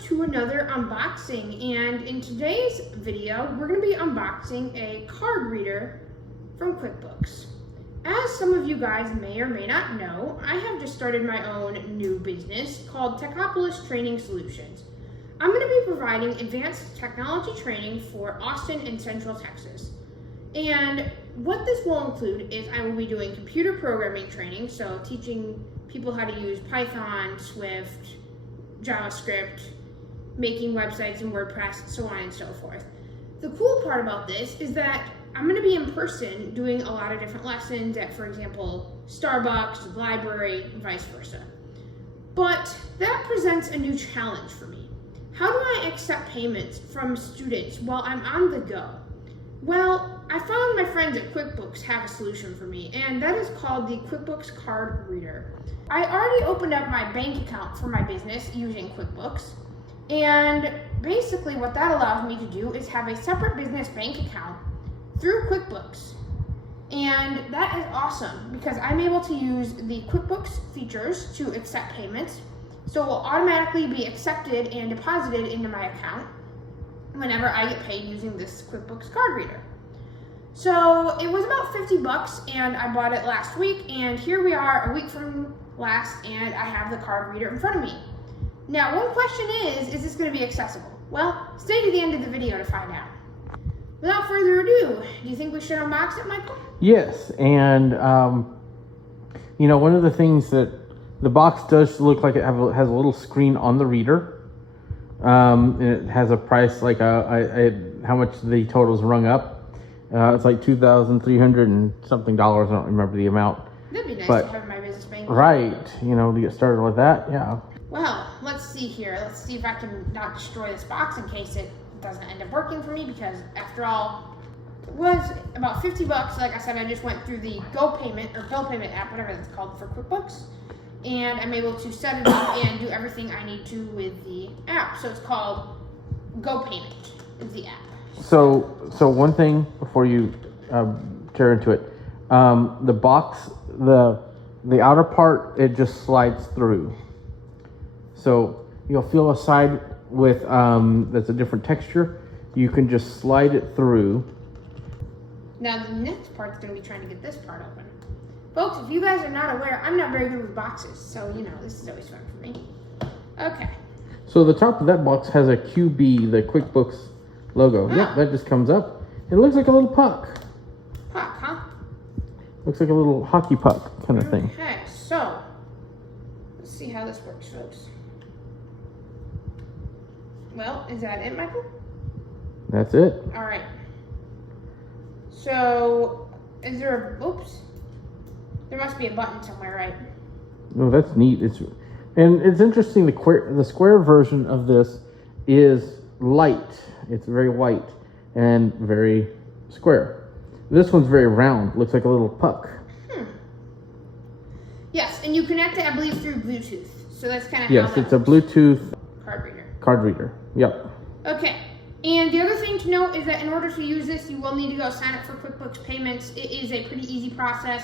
to another unboxing, and in today's video we're going to be unboxing a card reader from QuickBooks. As some of you guys may or may not know, I have just started my own new business called Techopolis Training Solutions. I'm going to be providing advanced technology training for Austin and Central Texas. And what this will include is I will be doing computer programming training, so teaching people how to use Python, Swift, JavaScript, making websites in WordPress, so on and so forth. The cool part about this is that I'm going to be in person doing a lot of different lessons at, for example, Starbucks, the library, and vice versa. But that presents a new challenge for me. How do I accept payments from students while I'm on the go? Well, I found my friends at QuickBooks have a solution for me, and that is called the QuickBooks Card Reader. I already opened up my bank account for my business using QuickBooks, and basically what that allows me to do is have a separate business bank account through QuickBooks. And that is awesome because I'm able to use the QuickBooks features to accept payments, so it will automatically be accepted and deposited into my account whenever I get paid using this QuickBooks card reader. So it was about $50 and I bought it last week, and here we are a week from last and I have the card reader in front of me. Now one question is this going to be accessible? Well, stay to the end of the video to find out. Without further ado, do you think we should unbox it, Michael? Yes, and one of the things that the box does look like it has a little screen on the reader. And it has a price, like how much the total's rung up. It's like $2,300 and something. I don't remember the amount. That'd be nice to have in my business bank. Right, to get started with that, yeah. Well, let's see here. Let's see if I can not destroy this box in case it doesn't end up working for me, because after all, it was about $50. Like I said, I just went through the Go Payment or Bill Payment app, whatever it's called, for QuickBooks. And I'm able to set it up and do everything I need to with the app. So it's called Go Payment is the app. So one thing before you tear into it, the box, the outer part, it just slides through. So you'll feel a side with that's a different texture. You can just slide it through. Now the next part's going to be trying to get this part open. Folks, if you guys are not aware, I'm not very good with boxes, so this is always fun for me. Okay. So the top of that box has a QB, the QuickBooks logo. Yep, that just comes up. It looks like a little puck. Puck, huh? Looks like a little hockey puck kind of thing. Okay, so let's see how this works, folks. Well, is that it, Michael? That's it. All right. So, is there a, oops. There must be a button somewhere, right? Oh, that's neat. It's interesting. The square version of this is light. It's very white and very square. This one's very round. Looks like a little puck. Yes, and you connect it, I believe, through Bluetooth. So that's kind of yes, it's a Bluetooth card reader. Yep. Okay. And the other thing to note is that in order to use this, you will need to go sign up for QuickBooks Payments. It is a pretty easy process.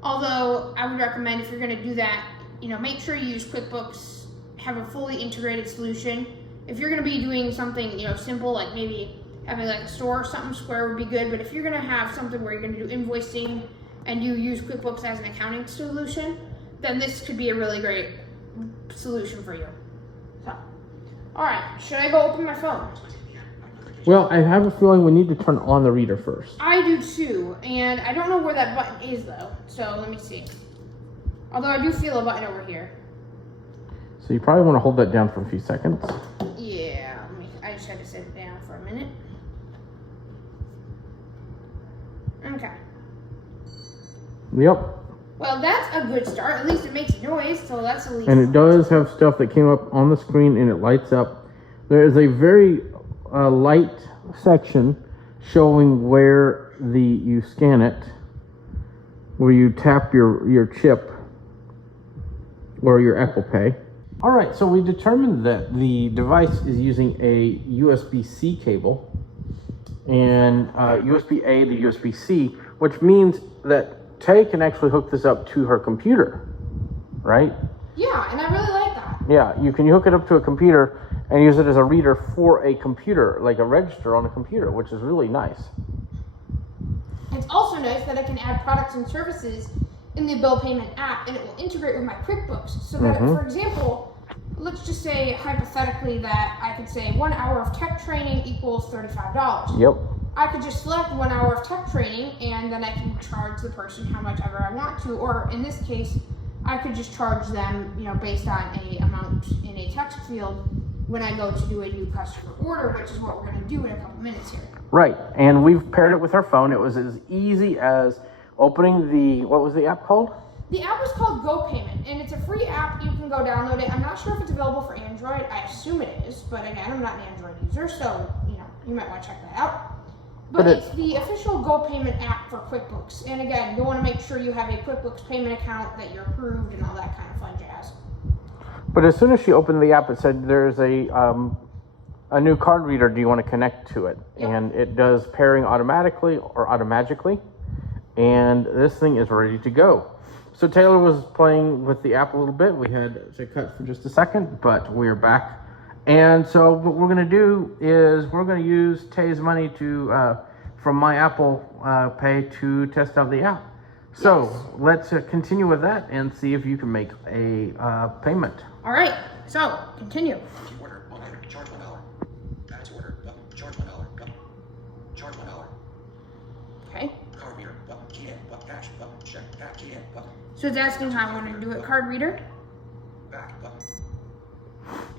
Although I would recommend, if you're going to do that, make sure you use QuickBooks, have a fully integrated solution. If you're going to be doing something, simple, like maybe having like a store or something, Square would be good. But if you're going to have something where you're going to do invoicing and you use QuickBooks as an accounting solution, then this could be a really great solution for you. So, all right, should I go open my phone? Well, I have a feeling we need to turn on the reader first. I do too, and I don't know where that button is though, so let me see. Although I do feel a button over here. So you probably want to hold that down for a few seconds. Yeah, I just had to set it down for a minute. Okay. Yep. Well, that's a good start. At least it makes noise, so that's at least. And it does have stuff that came up on the screen and it lights up. There is a very light section showing where you scan it, where you tap your chip or your Apple Pay. All right, so we determined that the device is using a USB-C cable and USB-A to USB-C, which means that Tay can actually hook this up to her computer, right? Yeah, and I really like that. Yeah, you can hook it up to a computer and use it as a reader for a computer, like a register on a computer, which is really nice. It's also nice that I can add products and services in the bill payment app, and it will integrate with my QuickBooks. So that, for example, let's just say hypothetically that I could say 1 hour of tech training equals $35. Yep. I could just select 1 hour of tech training, and then I can charge the person how much ever I want to, or in this case, I could just charge them, based on a amount in a text field when I go to do a new customer order, which is what we're going to do in a couple minutes here. Right, and we've paired it with our phone. It was as easy as opening what was the app called? The app is called GoPayment, and it's a free app. You can go download it. I'm not sure if it's available for Android. I assume it is, but again, I'm not an Android user, so you might want to check that out. But it's the official GoPayment app for QuickBooks. And again, you want to make sure you have a QuickBooks payment account, that you're approved, and all that kind of fun jazz. But as soon as she opened the app, it said there's a new card reader. Do you want to connect to it? Yep. And it does pairing automatically or automagically. And this thing is ready to go. So Taylor was playing with the app a little bit. We had to cut for just a second, but we're back. And so what we're going to do is we're going to use Tay's money from my Apple Pay to test out the app. So let's continue with that and see if you can make a payment. All right, so continue. Order, one item, charge $1. Add to order, button, charge $1, button, charge $1. Okay. Card reader, button, key in, button, cash, button, check, add key in, button, So it's asking how I want to do it. Card reader. back, button.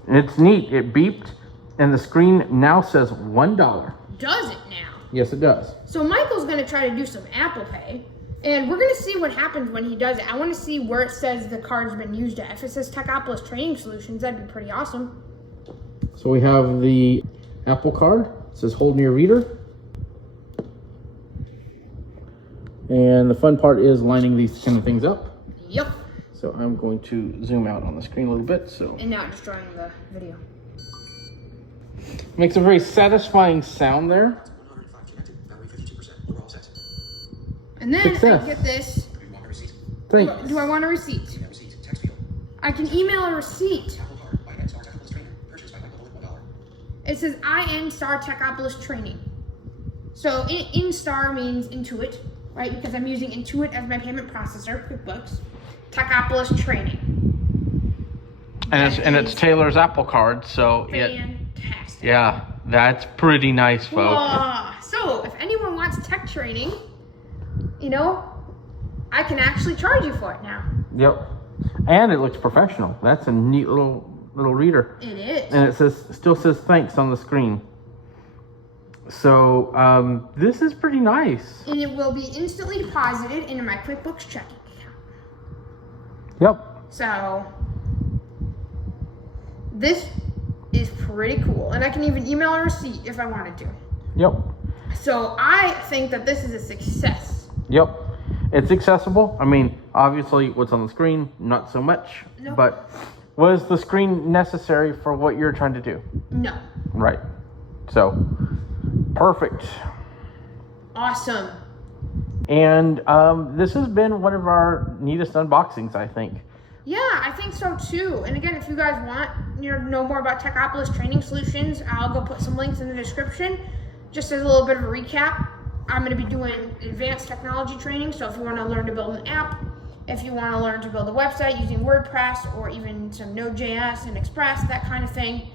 And it's neat. It beeped and the screen now says $1. Does it now? Yes, it does. So Michael's going to try to do some Apple Pay, and we're going to see what happens when he does it. I want to see where it says the card's been used at. If it says Techopolis Training Solutions, that'd be pretty awesome. So we have the Apple card. It says hold near reader. And the fun part is lining these kind of things up. Yep. So I'm going to zoom out on the screen a little bit. So And now just drawing the video. makes a very satisfying sound there. 105 connected, battery 52%, overall set. And then Success. I get this. Do you want a receipt? Thanks. Do I want a receipt? Email receipt, text field. I can email a receipt. Apple card, by N star Techopolis Trainer, purchased by Michael with $1. It says IN star Techopolis Training. So in star means Intuit, right? Because I'm using Intuit as my payment processor, QuickBooks. Techopolis Training. And it's Taylor's Apple card, so Fantastic. yeah, that's pretty nice, folks. So if anyone wants tech training, I can actually charge you for it now. Yep. And it looks professional. That's a neat little reader. It is. And it still says thanks on the screen. So this is pretty nice. And it will be instantly deposited into my QuickBooks checking account. Yep. So this is pretty cool. And I can even email a receipt if I wanted to. Yep. So I think that this is a success. Yep. It's accessible. I mean, obviously what's on the screen, not so much. Nope. But was the screen necessary for what you're trying to do? No. Right. So, perfect. Awesome. And this has been one of our neatest unboxings, I think. Yeah, I think so too. And again, if you guys want to know more about Techopolis Training Solutions, I'll go put some links in the description. Just as a little bit of a recap, I'm going to be doing advanced technology training. So if you want to learn to build an app, if you want to learn to build a website using WordPress or even some Node.js and Express, that kind of thing,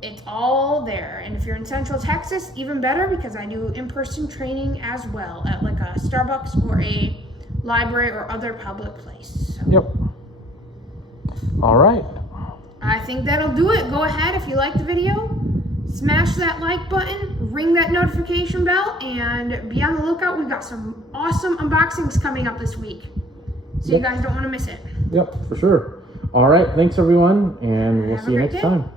it's all there. And if you're in Central Texas, even better, because I do in-person training as well at like a Starbucks or a library or other public place. So Yep. All right. I think that'll do it. Go ahead, if you like the video, smash that like button, ring that notification bell, and be on the lookout. We've got some awesome unboxings coming up this week, so you guys don't want to miss it. Yep, for sure. All right. Thanks, everyone. And we'll Have a see you great next day. time.